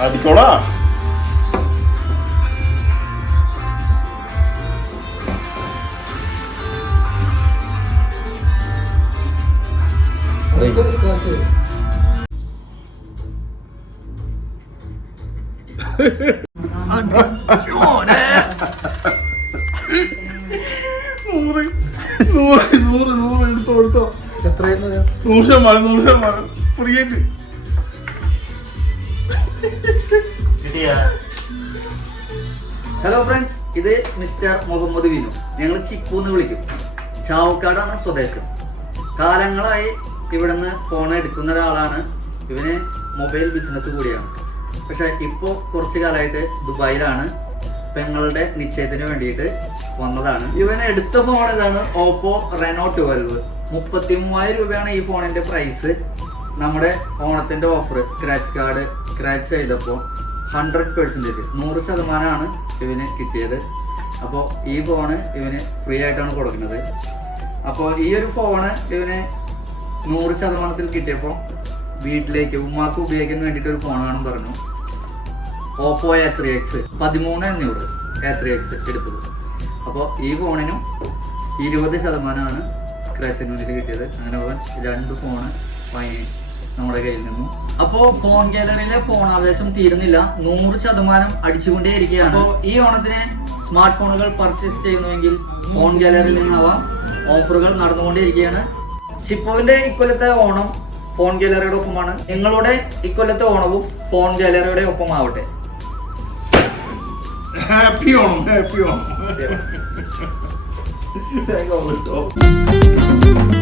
അടിക്കോടാ നൂറ് നൂറ് നൂറ് നൂറ് എടുത്തോ എടുത്തോ എത്രയായിരുന്നു നൂറ് ശതമാനം നൂറ് ശതമാനം. പുറിയേറ്റ് ഹലോ ഫ്രണ്ട്സ് ഇത് മിസ്റ്റർ മുഹമ്മദ് വിനു. ഞങ്ങൾ ചിപ്പു എന്ന് വിളിക്കും. ചാവക്കാടാണ് സ്വദേശം. കാലങ്ങളായി ഇവിടുന്ന് ഫോൺ എടുക്കുന്ന ഒരാളാണ്. ഇവന് മൊബൈൽ ബിസിനസ് കൂടിയാണ്. പക്ഷെ ഇപ്പോൾ കുറച്ച് കാലമായിട്ട് ദുബായിലാണ്. പെങ്ങളുടെ നിശ്ചയത്തിന് വേണ്ടിയിട്ട് വന്നതാണ്. ഇവൻ എടുത്ത ഫോൺ ഇതാണ് ഓപ്പോ റെനോ ട്വൽവ് മുപ്പത്തി മൂവായിരം രൂപയാണ് ഈ ഫോണിന്റെ പ്രൈസ് നമ്മുടെ ഓണത്തിന്റെ ഓഫർ സ്ക്രാച്ച് കാർഡ് സ്ക്രാച്ച് ചെയ്തപ്പോൾ ഹൺഡ്രഡ് പെർസെന്റേജ് നൂറ് ശതമാനമാണ് ഇവന് കിട്ടിയത്. അപ്പോൾ ഈ ഫോണ് ഇവന് ഫ്രീ ആയിട്ടാണ് കൊടുക്കുന്നത്. അപ്പോൾ ഈ ഒരു ഫോണ് ഇവന് നൂറ് ശതമാനത്തിൽ കിട്ടിയപ്പോൾ വീട്ടിലേക്ക് ഉമ്മാക്ക് ഉപയോഗിക്കാൻ വേണ്ടിയിട്ട് ഒരു ഫോണാണെന്ന് പറഞ്ഞു. ഓപ്പോ എ ത്രീ എക്സ് പതിമൂന്ന് അഞ്ഞൂറ് എ ത്രീ എക്സ് എടുത്തത്. അപ്പോൾ ഈ ഫോണിനും ഇരുപത് ശതമാനമാണ് സ്ക്രാച്ചിന് വേണ്ടിയിട്ട് കിട്ടിയത്. അങ്ങനെ അവൻ രണ്ട് ഫോണ് വാങ്ങി. നമ്മുടെ കയ്യിൽ നിന്നും. അപ്പോൾ ഫോൺ ഗാലറിയിലെ ഫോൺ ആവേശം തീരുന്നില്ല. നൂറ് ശതമാനം അടിച്ചുകൊണ്ടേ ഇരിക്കുകയാണ് അപ്പോൾ ഈ ഓണത്തിന് സ്മാർട്ട് ഫോണുകൾ പർച്ചേസ് ചെയ്യുന്നുവെങ്കിൽ ഫോൺ ഗാലറിയിൽ നിന്നാവാം. ഓഫറുകൾ നടന്നുകൊണ്ടേയിരിക്കുകയാണ്. ചിപ്പോവിന്റെ ഇക്കൊല്ലത്തെ ഓണം ഫോൺ ഗാലറിയുടെ ഒപ്പമാണ്. നിങ്ങളുടെ ഇക്കൊല്ലത്തെ ഓണവും ഫോൺ ഗാലറിയുടെ ഒപ്പമാവട്ടെ. Happy Onam happy Onam. Thank you